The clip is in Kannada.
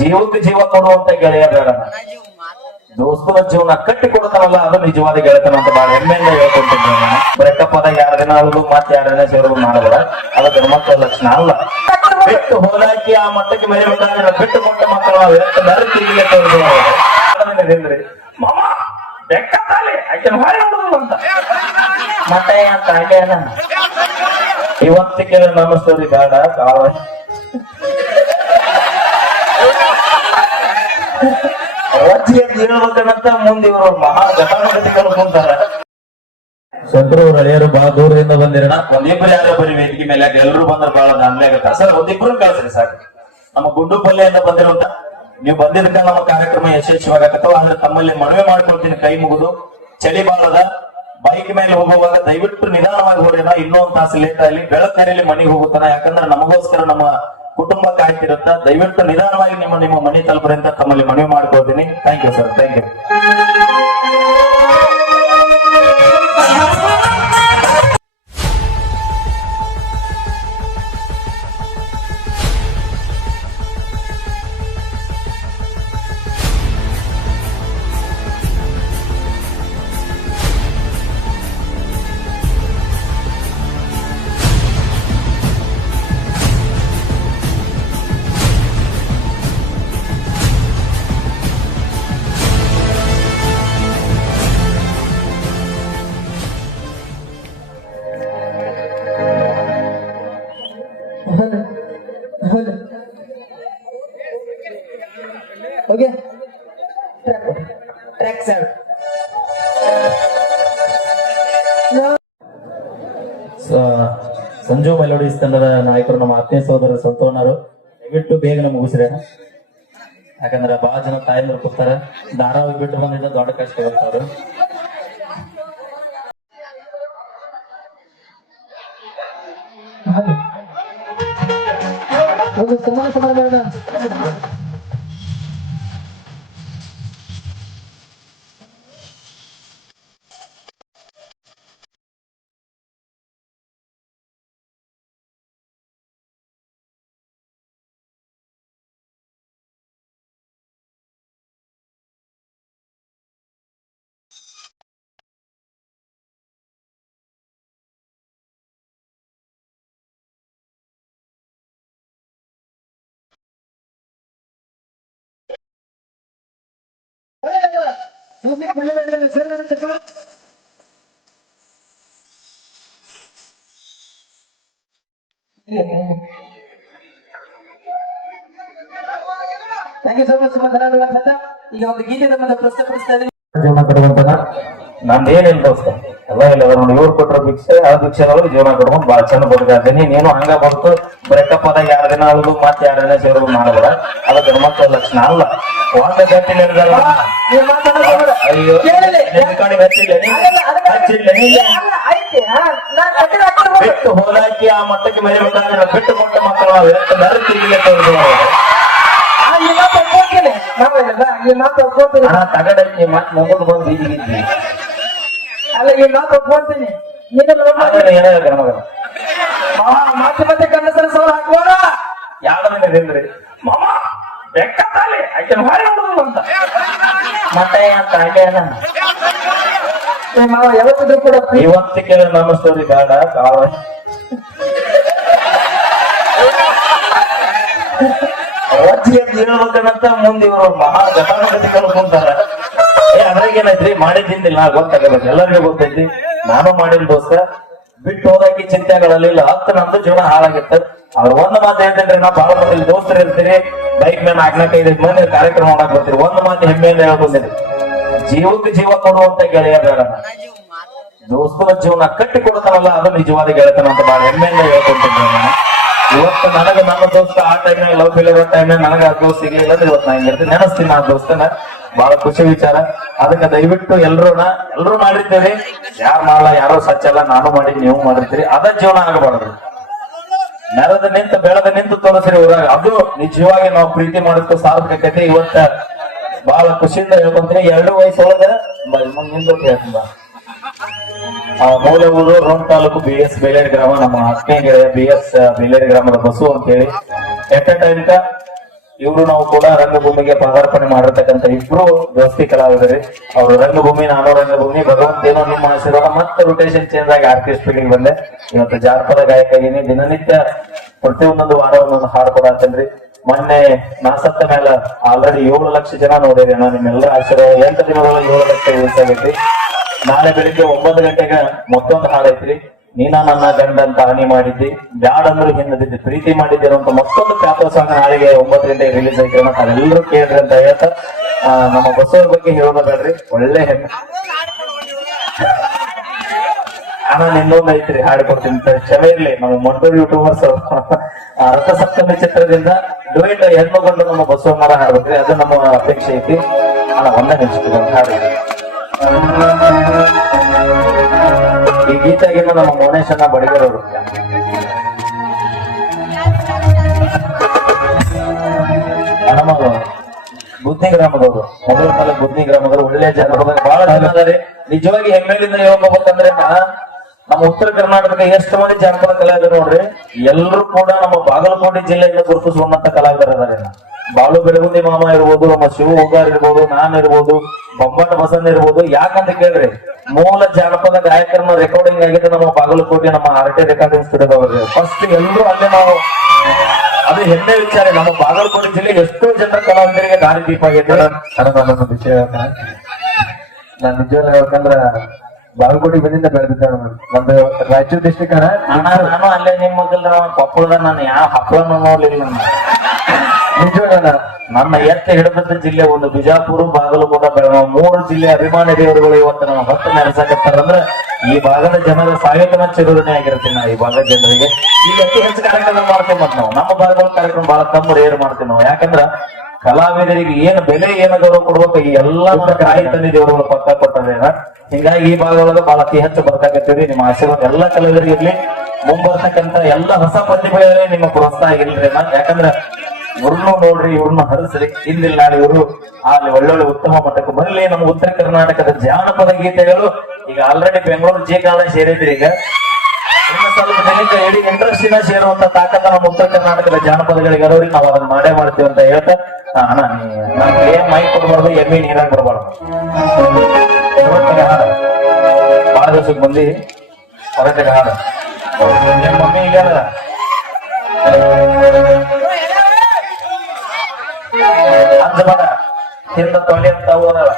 ಜೀವಕ್ಕೆ ಜೀವ ಕೊಡುವಂತ ಗೆಳೆಯ ಬೇಡ, ದೋಸ್ತರ ಜೀವನ ಕಟ್ಟಿ ಕೊಡ್ತಾನಲ್ಲ ಅದು ನಿಜವಾದ ಗೆಳೆತನ ಅಂತ ಬಹಳ ಹೆಮ್ಮೆಯಿಂದ ಹೇಳ್ಕೊಂತಿದ್ದೆ ನಾನು. ಬ್ರೇಕಪ್ ಆದಾಗ 2 ದಿನ ಅಳುದು ಮತ್ತೆ 2 ದಿನ ಸೇರೋದು ಮಾಡಬೇಡ, ಅದು ಗಣಮಕ್ಕಳ ಲಕ್ಷಣ ಅಲ್ಲ. ಬಿಟ್ಟು ಹೋಲಾಕಿ ಆ ಮಟ್ಟಕ್ಕೆ ಮೆರಿಬೇಕಾದ್ರೆ ಬಿಟ್ಟು ಕೊಟ್ಟ ಮಕ್ಕಳು ಎಷ್ಟು ನರತಿಗೆ ತೋರಿದ್ರಿ ಮಾಮ ಬೆಕ್ಕತ್ತಾಲೆ ಆಕೆ ಭಾರಿ ಮಾಡೋದು ಅಂತ ಮತ್ತೆ ಅಂತ ಹಾಗೆ ಇವತ್ತಿಗೆ ನಮ್ಮ ಸ್ಟೋರಿ ಬೇಡ ಕಾಳ ಹೇಳ್ಬೇಕಂತ ಮುಂದೆ ಇವರು ಮಹಾ ಘಟಾನುಘಟಿಗಳು ಮುಂದಾರ. ಶಂಕರು ಹಳೆಯರು ಬಹಳ ದೂರದಿಂದ ಬಂದಿರೋಣ, ಒಂದಿಬ್ಬರು ಯಾರೋ ಬರೀ ವೇದಿಕೆ ಮೇಲೆ ಎಲ್ಲರೂ ಬಂದ್ರೆ ಬಹಳ ದಾನ್ಲೆ ಆಗತ್ತ ಸರ್. ಒಂದಿಬ್ರು ಕಳ್ಸ್ರಿ ಸಾಕು. ನಮ್ಮ ಗುಂಡು ಪಲ್ಲೆಯಿಂದ ಬಂದಿರುವಂತ ನೀವು ಬಂದಿದ್ದಕ್ಕ ನಮ್ಮ ಕಾರ್ಯಕ್ರಮ ಯಶಸ್ವಿಯಾಗತ್ತವ. ಆದ್ರೆ ತಮ್ಮಲ್ಲಿ ಮನವಿ ಮಾಡ್ಕೊಳ್ತೀನಿ, ಕೈ ಮುಗಿದು ಚಳಿ ಬಾಳದ ಬೈಕ್ ಮೇಲೆ ಹೋಗುವಾಗ ದಯವಿಟ್ಟು ನಿಧಾನವಾಗಿ ಹೋಗ್ರೇನ, ಇನ್ನೊಂದು ತಾಸು ಲೇಟ್ ಆಗಲಿ, ಬೆಳಕಲ್ಲಿ ಮನೆಗೆ ಹೋಗುತ್ತಾನ. ಯಾಕಂದ್ರೆ ನಮಗೋಸ್ಕರ ನಮ್ಮ ಕುಟುಂಬ ಕಾಯ್ತಿರುತ್ತ. ದಯವಿಟ್ಟು ನಿಧಾನವಾಗಿ ನಿಮ್ಮ ಮನೆ ತಲುಪ್ರಿ ಅಂತ ತಮ್ಮಲ್ಲಿ ಮನವಿ ಮಾಡ್ಕೊಳ್ತೀನಿ. Thank you sir, thank you. Okay track sir Sanju melodies ತಂಡದ ನಾಯಕರು ನಮ್ಮ ಆತ್ಮೀಯ ಸಹೋದರ ಸಂತೋಣರು, ದಯವಿಟ್ಟು ಬೇಗನೆ ಮುಗಿಸ್ರೆ. ಯಾಕಂದ್ರೆ ಬಹಳ ಜನ ತಾಯಂದ್ರು ಕೂತಾರ, ಧಾರಾವಾಹಿ ಬಿಟ್ಟು ಬಂದಿದ್ದ ದೊಡ್ಡ ಕಷ್ಟ ಇರ್ತಾವ್ರು. ಒಂದು ಸಮಾನ ಸಮಾನ ಥ್ಯಾಂಕ್ ಯು ಸೋ ಮಚ್. ಈಗ ಒಂದು ಗೀತೆ ನಮ್ಮನ್ನು ಪ್ರಸ್ತುತಪಡಿಸ್ತಾ ಇದ್ದೀವಿ. ಜೀವನ ಕೊಡುವಂತನ ನಂದೇನಿಲ್ಲ ದೋಸ್ತ, ಎಲ್ಲ ಇಲ್ಲ ನೋಡಿ. ಇವ್ರು ಕೊಟ್ಟರು ಭಿಕ್ಷೆ, ಆ ಭಿಕ್ಷೆದೊಳಗೆ ಜೀವನ ಕೊಡ್ಕೊಂಡು ಬಹಳ ಚಂದ ಬದುಕಾತೀನಿ. ನೀನು ಹಂಗ ಬಂತು ಬ್ರೇಕಪ್ ಆದಾಗ 2 ದಿನ ಅಳುದು ಮತ್ತೆ 2 ದಿನ ಸೇರೋದು ಮಾಡಬೇಡ, ಅದು ಗಣಮಕ್ಕಳ ಲಕ್ಷಣ ಅಲ್ಲ. ಒಂದ ಗಂಟೆ ನಡೆದಲ್ಲ ಅಯ್ಯೋ ರೆಕಾರ್ಡಿಂಗ್ ಬಿಟ್ಟು ಹೋಲಾಕಿ ಆ ಮಟ್ಟಕ್ಕೆ ಮೆರಿಬೇಕಾದ್ರೆ ಬಿಟ್ಟು ಕೊಟ್ಟ ಮಕ್ಕಳು ಎಷ್ಟು ನರತಿಗೆ ತೋರಿದ್ರು ತಗಡಕ್ಕೆ ಮತ್ತೆ ಮಗು ಬಂದು ಬೀದಿಗಿದ್ವಿ. ಅಲ್ಲ ಈ ಮಾತು ಒಪ್ಕೊಂತೀನಿ. ಏನಾಗ ಮಗ ಮತ್ತೆ ಮತ್ತೆ ಕನ್ನಡ ಸೋಲ್ ಹಾಕೋಣ. 2 ದಿನ ನಿಂದ್ರಿ ಮಾಮ ಬೆಕ್ಕತ್ತಾಲೆ ಆಕೆ ಭಾರಿ ಮಾಡೋದು ಅಂತ ಮತ್ತೆ ಅಂತ ಹಾಗೆ ಮಾವ ಯಾವತ್ತಿದ್ರು ಕೂಡ ಇವತ್ತಿಗೆ ನಮ್ಮ ಸ್ಟೋರಿ ಬೇಡ ಕಾಳ ಹೇಳ್ಬೇಕಂತ ಮುಂದೆ ಇವರು ಮಹಾ ಘಟಾನುಘಟಿಗಳು ಮುಂದಾರ. ಅದ್ರಾಗೇನೈತ್ರಿ ಮಾಡಿದ್ದಿಂದಿಲ್ಲ ಗೊತ್ತಾಗಬೇಕು, ಎಲ್ಲರಿಗೂ ಗೊತ್ತೈತಿ. ನಾನು ಮಾಡಿದ ದೋಸ್ತ ಬಿಟ್ಟು ಹೋದಾಕಿ ಚಿಂತೆಗಳಲ್ಲಿ ಹತ್ತು ನಮ್ದು ಜೀವನ ಹಾಳಾಗಿತ್ತು. ಅವ್ರ ಒಂದ್ ಮಾತು ಹೇಳ್ತೇನ್ರಿ, ನಾ ಬಹಳ ಮಂದಿ ದೋಸ್ತರು ಇರ್ತೀರಿ, ಬೈಕ್ ಮೇಲೆ 4-5 ಮಂದಿ ಕಾರ್ಯಕ್ರಮ ಮಾಡಕ್ ಬರ್ತೀರಿ. ಒಂದು ಮಾತು ಹೆಮ್ಮೆಯಿಂದ ಹೇಳ್ಕೊಂತೀನಿ, ಜೀವಕ್ಕೆ ಜೀವ ಕೊಡುವಂತ ಗೆಳೆಯ ಬೇಡ, ದೋಸ್ತರ ಜೀವನ ಕಟ್ಟಿ ಕೊಡ್ತಾನಲ್ಲ ಅದು ನಿಜವಾದ ಗೆಳೆತನ ಅಂತ ಬಹಳ ಹೆಮ್ಮೆಯಿಂದ ಹೇಳ್ಕೊಂತಿದ್ದೆ ನಾನು. ಇವತ್ತು ನನಗೆ ನನ್ನ ದೋಸ್ತ ಆ ಟೈಮ್ನಾಗ ಲವ್ ಫೇಲಿಯರ್ ಟೈಮ್ನಾಗ ನನಗೆ ಆ ದೋಸ್ತ ಸಿಗಲಿಲ್ಲ, ಇವತ್ತು ನಾ ಹಿಂಗಿರ್ತೀನಿ ನೆನಸ್ತೀನಿ ಆ ದೋಸ್ತನ. ಬಹಳ ಖುಷಿ ವಿಚಾರ. ಅದಕ್ಕೆ ದಯವಿಟ್ಟು ಎಲ್ರು ಮಾಡಿರ್ತೀರಿ, ಯಾರು ಮಾಡಲ್ಲ, ಯಾರೋ ಸಚ್ಚಲ್ಲ, ನಾನು ಮಾಡಿ ನೀವು ಮಾಡಿರ್ತೀರಿ. ಅದ ಜೀವನ ಆಗಬಾರ್ದು. ನೆಲದ ನಿಂತು ಬೆಳೆದ ನಿಂತು ತೋರಿಸ್ರಿ ಊರಾಗ, ಅದು ನಿಜವಾಗಿ ನಾವು ಪ್ರೀತಿ ಮಾಡೋದಕ್ಕೂ ಸಾರ್ಥಕತೆ. ಇವತ್ತ ಬಹಳ ಖುಷಿಯಿಂದ ಹೇಳ್ಕೊಂತೀನಿ. 2 ವಯಸ್ಸೊಳಗ ಮುಂದೆ ಹೇಳ್ತೀನಿ. ಮೂಲ ಊರು ರೋಣ ತಾಲೂಕು BS ಬೇಲೇರಿ ಗ್ರಾಮ. ನಮ್ಮ ಆತ್ಮೀಯ ಗೆಳೆಯ BS ಬೇಲೇರಿ ಗ್ರಾಮದ ಬಸು ಅಂತ ಹೇಳಿ ಎಟ್ಟ ಟೈಮ್ಕ ಇವರು ನಾವು ಕೂಡ ರಂಗಭೂಮಿಗೆ ಪದಾರ್ಪಣೆ ಮಾಡಿರ್ತಕ್ಕಂಥ ಇಬ್ರು ದೋಸ್ತಿ ಕಲಾವಿದರಿ. ಅವರು ರಂಗಭೂಮಿ, ನಾನು ರಂಗಭೂಮಿ. ಭಗವಂತೇನೋ ನಿಮ್ಮ ಆಶೀರ್ವಾದ ಮತ್ತೆ ರೊಟೇಷನ್ ಚೇಂಜ್ ಆಗಿ ಆರ್ಕೆಸ್ಟ್ ಫೀಲ್ಡಿಗೆ ಬಂದೆ. ಇವತ್ತು ಜಾನಪದ ಗಾಯಕ ಆಗೀನಿ. ದಿನನಿತ್ಯ ಪ್ರತಿಯೊಂದೊಂದು ವಾರ ಒಂದೊಂದು ಹಾಡು ಕೊಡತ್ತೇನ್ರಿ. ಮೊನ್ನೆ ನಾ ಸತ್ತ ಮೇಲೆ ಆಲ್ರೆಡಿ 7 ಲಕ್ಷ ಜನ ನೋಡಿರಿ. ನಾನು ನಿಮ್ಮೆಲ್ಲರ ಆಶೀರ್ವಾದ 8 ದಿನದೊಳಗೆ 7 ಲಕ್ಷ ಯೂಸ್ ಆಗೈತಿ. ನಾಳೆ ಬೆಳಿಗ್ಗೆ 9 ಗಂಟೆಗೆ ಮತ್ತೊಂದು ಹಾಡೈತ್ರಿ. ನೀನಾ ನನ್ನ ಗಂಡ ಅಂತ ಹಾನಿ ಮಾಡಿದ್ದಿ, ಬ್ಯಾಡ್ ಅಂದ್ರೆ ಹಿಂದಿದ್ದಿ, ಪ್ರೀತಿ ಮಾಡಿದ್ದೀರ ಅಂತ ಮತ್ತೊಂದು ಪ್ಯಾಪೋ ಸಾಂಗ್ ನಾಳೆಗೆ 9 ಗಂಟೆಗೆ ರಿಲೀಸ್ ಐತಿ. ಅದೆಲ್ಲರೂ ಕೇಳ್ರಿ ಅಂತ ಹೇಳ್ತಾ ನಮ್ಮ ಬಸವರ ಬಗ್ಗೆ ಹೇಳೋದ ಬೇಡ್ರಿ. ಒಳ್ಳೆ ಹೆಣ್ಣು ಅಣ್ಣ ನಿನ್ನೊಂದು ಐತ್ರಿ, ಹಾಡು ಕೊಡ್ತೀನಿ ಕ್ಷಮೆ ಇರ್ಲಿ. ನಮ್ಮ ಮಂಡೂರು ಯೂಟ್ಯೂಬರ್ಸ್ ರಥಸಪ್ತಮಿ ಚಿತ್ರದಿಂದ ಡುಯೆಟ್ ಹೆಣ್ಣು ಗಂಡು ನಮ್ಮ ಬಸವಮ್ಮರ ಹಾಡ್ಬೇಕ್ರಿ. ಅದು ನಮ್ಮ ಅಪೇಕ್ಷೆ ಐತಿ. ಅಣ್ಣ ಒಂದೇ ನಿಮಿಷ ಹಾಡು. ಈ ಗೀತೆಗಿನ್ನ ನಮ್ಮ ಮೌನೇಶನ್ನ ಬಡಿಗರವರು. ಹಣಮಗಳು ಬುದ್ಧಿ ಗ್ರಾಮದವರು, ಮೊದಲ ಬುದ್ಧಿ ಗ್ರಾಮದವರು. ಒಳ್ಳೆ ಜನಪದ ಬಹಳ ಜನ ಅದಾರೆ. ನಿಜವಾಗಿ ಹೆಮ್ಮೆಲಿಂದ ಹೇಳ್ಬೇಕಂದ್ರೆ ನಮ್ಮ ಉತ್ತರ ಕರ್ನಾಟಕದ ಎಷ್ಟು ಮಂದಿ ಜಾನಪದ ಕಲಾವಿದರು ನೋಡ್ರಿ. ಎಲ್ಲರೂ ಕೂಡ ನಮ್ಮ ಬಾಗಲಕೋಟೆ ಜಿಲ್ಲೆಯಿಂದ ಗುರುತಿಸುವಂತ ಕಲಾವಿದರು ಅದಾರೆ. ಬಾಳು ಬೆಳಗುಂದಿ ಮಾಮ ಇರ್ಬೋದು, ನಮ್ಮ ಶಿವ ಹೋಗಾರ್ ಇರ್ಬೋದು, ನಾನ್ ಇರ್ಬೋದು, ಬೊಂಬಾಟ ಬಸನ್ ಇರ್ಬೋದು. ಯಾಕಂತ ಕೇಳ್ರಿ, ಮೂಲ ಜಾನಪದ ಗಾಯಕರನ್ನ ರೆಕಾರ್ಡಿಂಗ್ ಆಗಿದೆ ನಮ್ಮ ಬಾಗಲಕೋಟೆ, ನಮ್ಮ RT ರೆಕಾರ್ಡಿಂಗ್ ಸ್ಟುಡಿಯೋದವ್ರಿಗೆ. ಫಸ್ಟ್ ಎಲ್ಲರೂ ಅಲ್ಲೇ ನಾವು, ಅದು ಹೆಮ್ಮೆ ವಿಚಾರ. ನಮ್ಮ ಬಾಗಲಕೋಟೆ ಜಿಲ್ಲೆ ಎಷ್ಟೋ ಜನರ ಕಲಾವಿದರಿಗೆ ದಾರಿ ದೀಪ ಆಗೈತೆ. ನನ್ನ ವಿಷಯ ನಾನು ನಿಜವಾಗ್ಲೂ ಹೇಳ್ಬೇಕಂದ್ರ ಬಾಗಲಕೋಟೆ ಬಂದಿಂದ ಬೆಳೆದಿದ್ದ ನಮ್ದು ರಾಯಚೂರು ಡಿಸ್ಟಿಕ್ ಅಣ್ಣ. ನಾನು ಅಲ್ಲೇ ನಿಮ್ಮ ಮಗಲ್ ಕೊಪ್ಪಳದ ನಾನು ಯಾವ ಹಪ್ಪಳನ್ನು ನೋಡ್ಲಿಲ್ಲ. ನಿಜವಾಗಲ್ಲ, ನನ್ನ ಎತ್ತಿ ಹಿಡಿದ ಜಿಲ್ಲೆ ಒಂದು ಬಿಜಾಪುರ, ಬಾಗಲಕೋಟ, ಬೆಳಗಾವಿ 3 ಜಿಲ್ಲೆ ಅಭಿಮಾನಿ ದೇವರುಗಳು ಇವತ್ತು ನಾವು ಹೊತ್ತು ನೆನೆಸಾಕತ್ತಾರಂದ್ರೆ ಈ ಭಾಗದ ಜನರ ಸಾಹಿತ್ಯನ ಚಿರುಣೆ ಆಗಿರ್ತೀವಿ. ನಾವು ಈ ಭಾಗದ ಜನರಿಗೆ ಈಗ ಅತಿ ಹೆಚ್ಚು ಕಾರ್ಯಕ್ರಮ ಮಾಡ್ತೀವಿ. ಮತ್ ನಾವು ನಮ್ಮ ಭಾಗದ ಕಾರ್ಯಕ್ರಮ ಬಹಳ ಕಮ್ಮಿ ರೇರ್ ಮಾಡ್ತೀವಿ ನಾವು. ಯಾಕಂದ್ರ ಕಲಾವಿದರಿಗೆ ಏನು ಬೆಲೆ, ಏನು ಗೌರವ ಕೊಡ್ಬೇಕು, ಈ ಎಲ್ಲಾ ತಾಯಿ ತಂದೆ ದೇವರುಗಳು ಪಕ್ಕ ಕೊಟ್ಟದೇನ. ಹಿಂಗಾಗಿ ಈ ಭಾಗದೊಳಗ ಬಹಳ ಅತಿ ಹೆಚ್ಚು ಬರ್ತಾಕತ್ತೀವಿ. ನಿಮ್ಮ ಆಶೀರ್ವಾದ ಎಲ್ಲಾ ಕಲಾವಿದರಿಗೆ ಇರ್ಲಿ. ಮುಂಬರ್ತಕ್ಕಂತ ಎಲ್ಲ ಹೊಸ ಪ್ರತಿಭೆಗಳೇ ನಿಮ್ಮ ಪ್ರೋತ್ಸಾಹ ಇರ್ಲಿ. ಯಾಕಂದ್ರ ಇವ್ರನ್ನು ನೋಡ್ರಿ, ಇವ್ರನ್ನ ಹರಿಸ್ರಿ. ಇಂದಿಲ್ಲ ನಾಳೆ ಇವರು ಅಲ್ಲಿ ಒಳ್ಳೊಳ್ಳೆ ಉತ್ತಮ ಮಟ್ಟಕ್ಕೆ ಬರಲಿ. ನಮ್ಮ ಉತ್ತರ ಕರ್ನಾಟಕದ ಜಾನಪದ ಗೀತೆಗಳು ಈಗ ಆಲ್ರೆಡಿ ಬೆಂಗಳೂರು ಕಾಲ ಸೇರಿದ್ರಿ. ಈಗ ಇನ್ನು ಸ್ವಲ್ಪ ಜನಕ್ಕೆ ಇಡೀ ಇಂಡಸ್ಟ್ರಿನ ಸೇರುವಂತ ತಾಕತ್ತ ನಮ್ಮ ಉತ್ತರ ಕರ್ನಾಟಕದ ಜಾನಪದಗಳಿಗೆ ಇರೋರಿಗೆ ನಾವು ಅದನ್ನ ಮಾಡೇ ಮಾಡ್ತೀವಿ ಅಂತ ಹೇಳ್ತಾ, ಅಣ್ಣ ನಮ್ಗೆ ಏನ್ ಮೈಕ್ ಕೊಡ್ಬಾರ್ದು, ಎಮ್ಮಿ ನೀರಾಗ ಬರ್ಬಾರ್ದು. ಹಾಡು ಬಹಳ ದಿವಸಕ್ಕೆ ಬಂದಿ ಹೊರಟಿಗೆ ಹಾಡು. ನಿಮ್ಮ ಮಮ್ಮಿ ಈಗ ಅಂಜಬೇಡ, ಹಿಂದ ತೊಳೆ ಅಂತ ಹೋದಲ್ಲ.